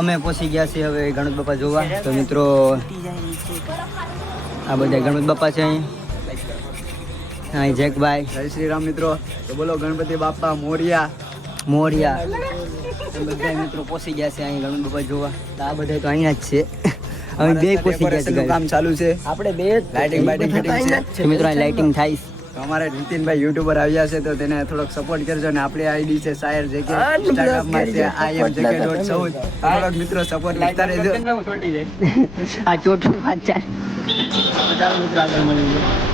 અમે પહોંચી ગયા છીએ હવે ગણપત બાપા જોવા. તો મિત્રો આ બધા ગણપત બાપા છે અહીં. અહીં જેકભાઈ. જય શ્રી રામ મિત્રો. તો બોલો ગણપતિ બાપા મોરિયા. બધા મિત્રો પહોંચી ગયા છે અહીં ગણપત બાપા જોવા. તો આ બધા તો અહીંયા જ છે. અમે બે પહોંચી ગયા છે. કામ ચાલુ છે. આપણે બે લાઇટિંગ છે મિત્રો. અહીં લાઇટિંગ થાય. તો અમારે નીતિનભાઈ યુટ્યુબર આવ્યા છે તો તેને થોડોક સપોર્ટ કરજો. ને આપણી આઈડી છે સાયર જેકે, ઇન્સ્ટાગ્રામમાં છે IMJK.14. થોડોક મિત્રો સપોર્ટ કરતા રહેજો. આ ચોટું વાંચા. ચાલો મિત્રો આગળ મળીએ.